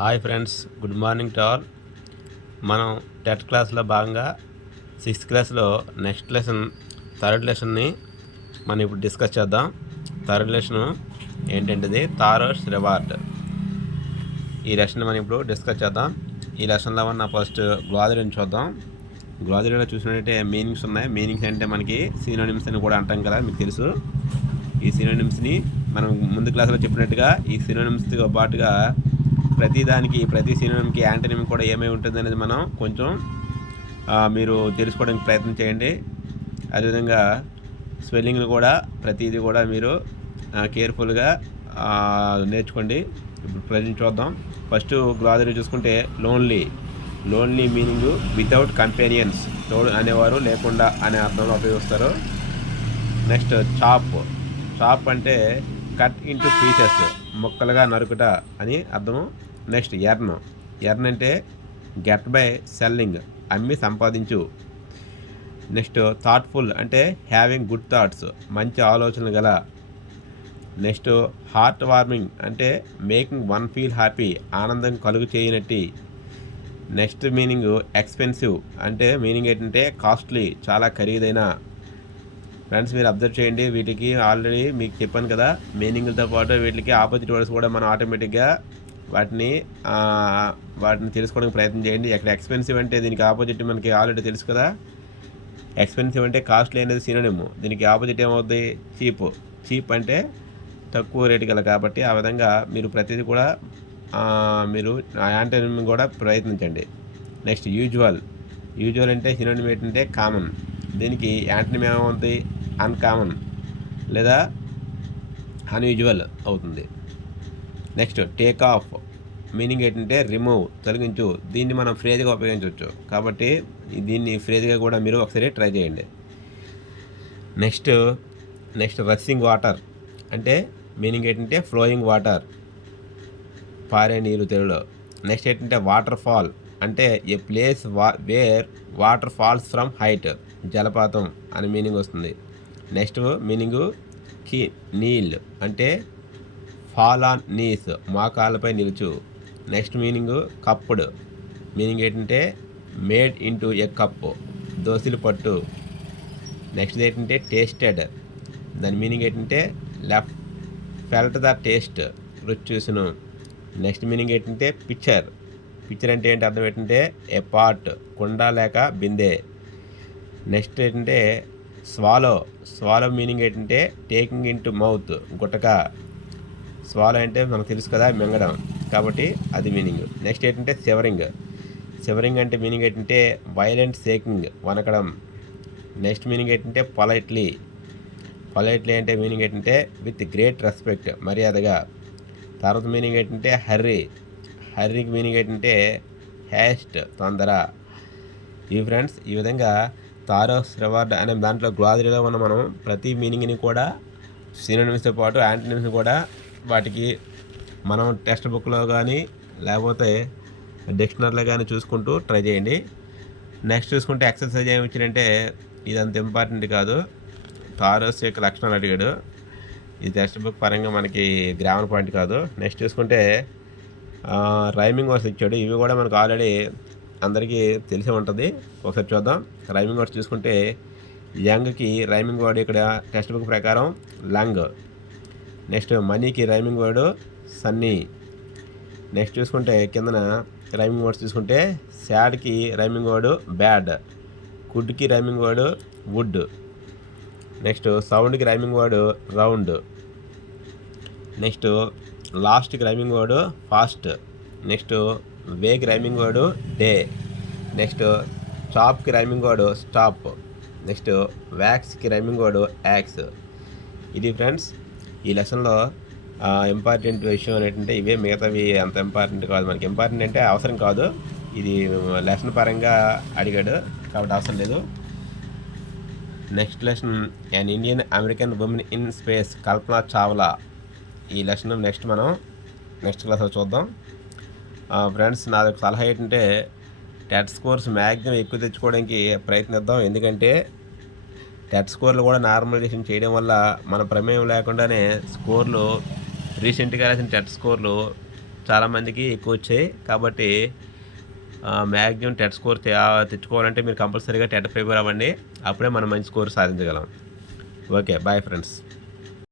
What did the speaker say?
Hi friends, good morning to all. మనం TET క్లాస్లో భాగంగా 6th క్లాస్లో నెక్స్ట్ లెసన్ థర్డ్ లెసన్ని మనం ఇప్పుడు డిస్కస్ చేద్దాం. థర్డ్ లెసన్ ఏంటంటే తారోస్ రివార్డ్. ఈ లెసన్ మనం ఇప్పుడు డిస్కస్ చేద్దాం. ఈ లెసన్లో ఉన్న ఫస్ట్ గ్లాజరీని చూద్దాం. గ్లాజరీలో చూసినట్టయితే మీనింగ్స్ ఉన్నాయి. మీనింగ్స్ అంటే మనకి సినోనిమ్స్ అని కూడా అంటాం కదా, మీకు తెలుసు. ఈ సినోనిమ్స్ని మనం ముందు క్లాస్లో చెప్పినట్టుగా ఈ సినోనిమ్స్తో పాటుగా ప్రతి సినోనిమ్కి యాంటోనిమ్ కూడా ఏమేమి ఉంటుంది అనేది మనం కొంచెం మీరు తెలుసుకోవడానికి ప్రయత్నం చేయండి. అదేవిధంగా స్పెల్లింగ్లు కూడా ప్రతిదీ కూడా మీరు కేర్ఫుల్గా నేర్చుకోండి. ఇప్పుడు ప్రజెంట్ చూద్దాం. ఫస్ట్ గ్లాజరీ చూసుకుంటే లోన్లీ మీనింగ్ వితౌట్ కంపానియన్స్, తోడు అనేవారు లేకుండా అనే అర్థంలో ఉపయోగిస్తారు. నెక్స్ట్ చాప్ అంటే కట్ ఇంటూ పీసెస్, ముక్కలుగా నరుకుట అని అర్థము. నెక్స్ట్ ఎర్న్ అంటే గెట్ బై సెల్లింగ్, అమ్మి సంపాదించు. నెక్స్ట్ థాట్ఫుల్ అంటే హ్యావింగ్ గుడ్ థాట్స్, మంచి ఆలోచనలు గల. నెక్స్ట్ హార్ట్ వార్మింగ్ అంటే మేకింగ్ వన్ ఫీల్ హ్యాపీ, ఆనందం కలుగు చేయనట్టి. నెక్స్ట్ మీనింగ్ ఎక్స్పెన్సివ్ అంటే మీనింగ్ ఏంటంటే కాస్ట్లీ, చాలా ఖరీదైన. ఫ్రెండ్స్, మీరు అబ్జర్వ్ చేయండి, వీటికి ఆల్రెడీ మీకు చెప్పాను కదా, మీనింగ్లతో పాటు వీటికి ఆపోజిట్ వర్డ్స్ కూడా మనం ఆటోమేటిక్గా వాటిని తెలుసుకోవడానికి ప్రయత్నం చేయండి. ఎక్కడ ఎక్స్పెన్సివ్ అంటే దీనికి ఆపోజిట్ మనకి ఆల్రెడీ తెలుసు కదా. ఎక్స్పెన్సివ్ అంటే కాస్ట్లీ అనేది సినోనిమ్. దీనికి ఆపోజిట్ ఏమవుతుంది? చీప్ అంటే తక్కువ రేటు గల. కాబట్టి ఆ విధంగా మీరు ప్రతిదీ కూడా మీరు యాంటోనిమ్ కూడా ప్రయత్నించండి. నెక్స్ట్ యూజువల్ అంటే సినోనిమ్ ఏంటంటే కామన్. దీనికి యాంటోనిమ్ ఏమవుతుంది? అన్కామన్ లేదా అన్యూజువల్ అవుతుంది. నెక్స్ట్ టేక్ ఆఫ్ మీనింగ్ ఏంటంటే రిమూవ్, తొలగించు. దీన్ని మనం ఫ్రేజ్గా ఉపయోగించవచ్చు, కాబట్టి దీన్ని ఫ్రేజ్గా కూడా మీరు ఒకసారి ట్రై చేయండి. నెక్స్ట్ రషింగ్ వాటర్ అంటే మీనింగ్ ఏంటంటే ఫ్లోయింగ్ వాటర్, పారే నీరు తెలుగులో. నెక్స్ట్ ఏంటంటే వాటర్ ఫాల్ అంటే a place where water falls from height, జలపాతం అని మీనింగ్ వస్తుంది. నెక్స్ట్ మీనింగు నీల్ అంటే ఫాల్ ఆన్ నీస్, మోకాళ్ళపై నిలుచు. నెక్స్ట్ మీనింగు కప్పుడు, మీనింగ్ ఏంటంటే మేడ్ ఇంటూ ఎ కప్, దోసిలు పట్టు. నెక్స్ట్ ఏంటంటే టేస్టెడ్, దాని మీనింగ్ ఏంటంటే ఫెల్ట్ ద టేస్ట్, రుచి చూసును. నెక్స్ట్ మీనింగ్ ఏంటంటే పిక్చర్ అంటే ఏంటి అర్థం ఏంటంటే ఏ పాట్, కుండ లేక బిందె. నెక్స్ట్ ఏంటంటే స్వాలో మీనింగ్ ఏంటంటే టేకింగ్ ఇన్ టు మౌత్, గుట్టక. స్వాలో అంటే మనకు తెలుసు కదా, మింగడం, కాబట్టి అది మీనింగ్. నెక్స్ట్ ఏంటంటే సివరింగ్ అంటే మీనింగ్ ఏంటంటే వైలెంట్ షేకింగ్, వనకడం. నెక్స్ట్ మీనింగ్ ఏంటంటే పొలైట్లీ అంటే మీనింగ్ ఏంటంటే విత్ గ్రేట్ రెస్పెక్ట్, మర్యాదగా. తర్వాత మీనింగ్ ఏంటంటే హర్రీకి మీనింగ్ ఏంటంటే హ్యాస్ట్, తొందర. ఈ ఫ్రెండ్స్, ఈ విధంగా తారోస్ రివార్డ్ అనే దాంట్లో గ్లాజరీలో ఉన్న మనం ప్రతి మీనింగ్ని కూడా సినోనిమ్స్తో పాటు యాంటోనిమ్స్ని కూడా వాటికి మనం టెక్స్ట్ బుక్లో కానీ లేకపోతే డిక్షనరీలో కానీ చూసుకుంటూ ట్రై చేయండి. నెక్స్ట్ చూసుకుంటే ఎక్సర్సైజ్ ఏమి ఇచ్చారంటే ఇది అంత ఇంపార్టెంట్ కాదు. తారోస్ యొక్క లక్షణాలు అడిగాడు. ఇది టెక్స్ట్ బుక్ పరంగా మనకి గ్రామర్ పాయింట్ కాదు. నెక్స్ట్ చూసుకుంటే రైమింగ్ వర్డ్స్ ఇచ్చాడు. ఇవి కూడా మనకు ఆల్రెడీ అందరికీ తెలిసి ఉంటుంది. ఒకసారి చూద్దాం. రైమింగ్ వర్డ్స్ చూసుకుంటే యంగ్కి రైమింగ్ వర్డ్ ఇక్కడ టెక్స్ట్ బుక్ ప్రకారం లంగ్. నెక్స్ట్ మనీకి రైమింగ్ వర్డ్ సన్నీ. నెక్స్ట్ చూసుకుంటే కిందన రైమింగ్ వర్డ్స్ చూసుకుంటే సాడ్కి రైమింగ్ వర్డ్ బ్యాడ్, గుడ్కి రైమింగ్ వర్డ్ వుడ్. నెక్స్ట్ సౌండ్కి రైమింగ్ వర్డ్ రౌండ్. నెక్స్ట్ లాస్ట్కి రైమింగ్ వర్డ్ ఫాస్ట్. నెక్స్ట్ వేకి రైమింగ్ వర్డ్ డే. నెక్స్ట్ చాప్కి రైమింగ్ వర్డ్ స్టాప్. నెక్స్ట్ వ్యాక్స్కి రైమింగ్ వర్డ్ యాక్స్. ఇది ఫ్రెండ్స్ ఈ లెసన్లో ఇంపార్టెంట్ విషయం ఏంటంటే ఇవే. మిగతావి అంత ఇంపార్టెంట్ కాదు, మనకి ఇంపార్టెంట్ అంటే అవసరం కాదు. ఇది లెసన్ పరంగా అడిగాడు కాబట్టి అవసరం లేదు. Next lesson an Indian American women in space, Kalpana Chawla. ఈ లెసన్ మనం నెక్స్ట్ క్లాస్లో చూద్దాం. ఫ్రెండ్స్, నాది సలహా ఏంటంటే టెట్ స్కోర్స్ మ్యాక్సిమం ఎక్కువ తెచ్చుకోవడానికి ప్రయత్నిద్దాం. ఎందుకంటే టెట్ స్కోర్లు కూడా నార్మలైజేషన్ చేయడం వల్ల మన ప్రమేయం లేకుండానే స్కోర్లు రీసెంట్గా రాసిన టెట్ స్కోర్లు చాలామందికి ఎక్కువ వచ్చాయి. కాబట్టి మ్యాక్సిమం టెట్ స్కోర్ తెచ్చుకోవాలంటే మీరు కంపల్సరీగా టెట్ ప్రిపేర్ అవ్వండి. అప్పుడే మనం మంచి స్కోర్ సాధించగలం. Okay, bye friends.